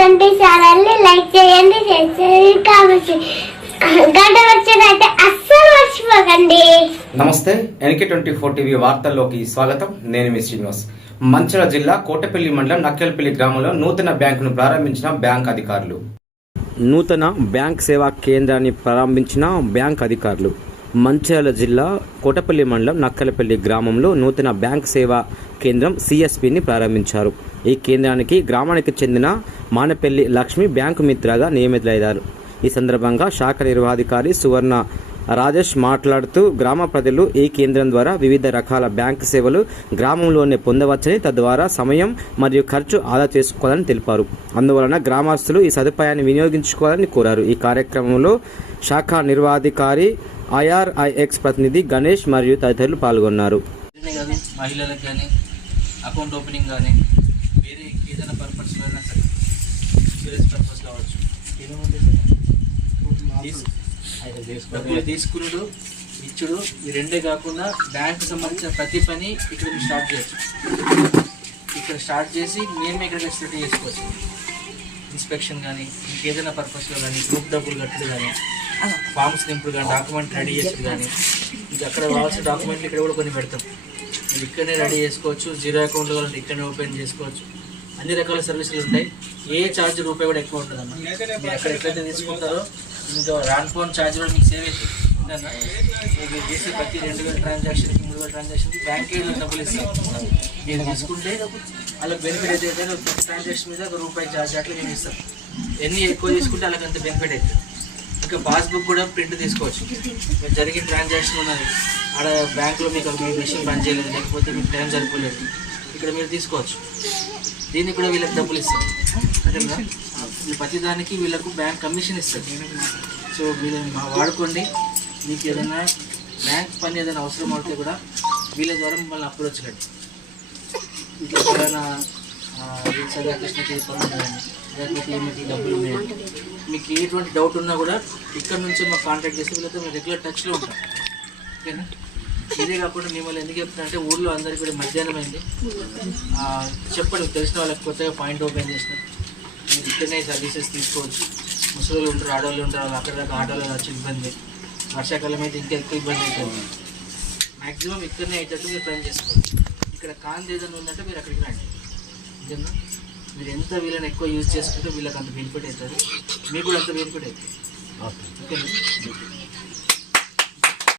NK20 ఛానల్ని like చేయండి, share చేయండి, కామెంట్ చేయండి. గంట వచ్చేదైతే అస్సలు మర్చిపోకండి. నమస్తే, NK24 టీవీ వార్తల్లోకి స్వాగతం. నేను మీ శ్రీనివాస్. మంచిర్యాల జిల్లా కోటపల్లి మండలం నక్కెలపల్లి గ్రామంలో నూతన బ్యాంకును ప్రారంభించిన బ్యాంక్ అధికారులు. నూతన బ్యాంక్ సేవా కేంద్రాన్ని ప్రారంభించిన బ్యాంక్ అధికారులు మంచిర్యాల జిల్లా కోటపల్లి మండలం నక్కలపల్లి గ్రామంలో నూతన బ్యాంక్ సేవా కేంద్రం CSPని ప్రారంభించారు. ఈ కేంద్రానికి గ్రామానికి చెందిన మానపల్లి లక్ష్మి బ్యాంకు మిత్రగా నియమితులయ్యారు. ఈ సందర్భంగా శాఖ నిర్వహణాధికారి సువర్ణ రాజేష్ మాట్లాడుతూ గ్రామ ప్రజలు ఈ కేంద్రం ద్వారా వివిధ రకాల బ్యాంకు సేవలు గ్రామంలోనే పొందవచ్చని, తద్వారా సమయం మరియు ఖర్చు ఆదా చేసుకోవాలని తెలిపారు. అందువలన గ్రామస్తులు ఈ సదుపాయాన్ని వినియోగించుకోవాలని కోరారు. ఈ కార్యక్రమంలో శాఖ నిర్వహణాధికారి IRIX ప్రతినిధి గణేష్ మరియు తదితరులు పాల్గొన్నారు. మహిళలకు కానీ అకౌంట్ ఓపెనింగ్ కానీ వేరే ఏదైనా పర్పస్ అయినా సరే, బిజినెస్ పర్పస్ కావచ్చు, డబ్బులు తీసుకునుడు ఇచ్చుడు ఈ రెండే కాకుండా బ్యాంకు సంబంధించిన ప్రతి పని ఇక్కడ మీరు స్టార్ట్ చేయొచ్చు. ఇక్కడ స్టార్ట్ చేసి మేమే ఇక్కడ ఫెసిలిటీ చేసుకోవచ్చు. ఇన్స్పెక్షన్ కానీ ఇంకేదైనా పర్పస్లో కానీ, గ్రూప్ డబ్బులు కట్టడు కానీ, ఫామ్స్ నింపుడు కానీ, డాక్యుమెంట్ రెడీ చేసుడు కానీ, ఇంకా అక్కడ కావాల్సిన డాక్యుమెంట్లు ఇక్కడ కూడా కొన్ని పెడతాం. మీరు ఇక్కడనే రెడీ చేసుకోవచ్చు. జీరో అకౌంట్ కావాలంటే ఇక్కడనే ఓపెన్ చేసుకోవచ్చు. అన్ని రకాల సర్వీసులు ఉంటాయి. ఏ ఛార్జ్ రూపాయి కూడా ఎక్కువ ఉంటుందమ్మా. మీరు అక్కడ ఎక్కడైతే తీసుకుంటారో ఇంకా రాన్ఫోన్ ఛార్జ్ కూడా మీకు సేవ్ అవుతుంది. మీరు చేసే ప్రతి 2000 ట్రాన్సాక్షన్కి, 3000 ట్రాన్సాక్షన్కి బ్యాంక్ డబ్బులు ఇస్తాం. మీరు తీసుకుంటే వాళ్ళకి బెనిఫిట్ అయితే ప్రతి ట్రాన్సాక్షన్ మీద ₹1 ఛార్జ్ అట్లా మేము ఇస్తాం. ఎన్ని ఎక్కువ తీసుకుంటే వాళ్ళకి అంత బెనిఫిట్ అవుతుంది. ఇంకా పాస్బుక్ కూడా ప్రింట్ తీసుకోవచ్చు. మీరు జరిగిన ట్రాన్సాక్షన్ ఉన్నది ఆడ బ్యాంకులో మీకు మీ మెషిన్ పని చేయలేదు, లేకపోతే మీకు టైం సరిపోలేదు, ఇక్కడ మీరు తీసుకోవచ్చు. దీనికి కూడా వీళ్ళకి డబ్బులు ఇస్తారు. అదేనా ప్రతిదానికి వీళ్ళకు బ్యాంక్ కమిషన్ ఇస్తుంది. సో వీళ్ళని వాడుకోండి. మీకు ఏదైనా బ్యాంక్ పని ఏదైనా అవసరం అవుతే కూడా వీళ్ళ ద్వారా మిమ్మల్ని అప్రోచ్ కండి. ఇట్లా ఎవరైనా కృష్ణకి లేకపోతే ఏమిటి డబ్బులు ఉన్నాయండి, మీకు ఎటువంటి డౌట్ ఉన్నా కూడా ఇక్కడ నుంచి మాకు కాంటాక్ట్ చేసి వీళ్ళతో మేము రెగ్యులర్ టచ్లో ఉంటాం. ఓకేనా? ఇదే కాకుండా మిమ్మల్ని ఎందుకు చెప్తున్నా అంటే ఊళ్ళో అందరికీ కూడా మధ్యాహ్నం అయింది, చెప్పండి తెలిసిన వాళ్ళకి కొత్తగా పాయింట్ ఓపెన్ చేసిన మీరు ఇక్కడనే సర్వీసెస్ తీసుకోవచ్చు. ముసలి ఉంటారు, ఆడవాళ్ళు ఉంటారు, వాళ్ళు అక్కడ దాకా ఆటోలో వచ్చి ఇబ్బంది, వర్షాకాలం అయితే ఇంకా ఎక్కువ ఇబ్బంది అవుతుంది. మ్యాక్సిమం ఇక్కడనే అయ్యేటట్టు మీరు ప్లాన్ చేసుకోవచ్చు. ఇక్కడ కాంతి ఏదైనా ఉందంటే మీరు అక్కడికి రండి. నిజంగా మీరు ఎంత వీళ్ళని ఎక్కువ యూజ్ చేసుకుంటే వీళ్ళకి అంత బెనిఫిట్ అవుతుంది, మీకు కూడా అంత బెనిఫిట్ అవుతుంది. ఓకే.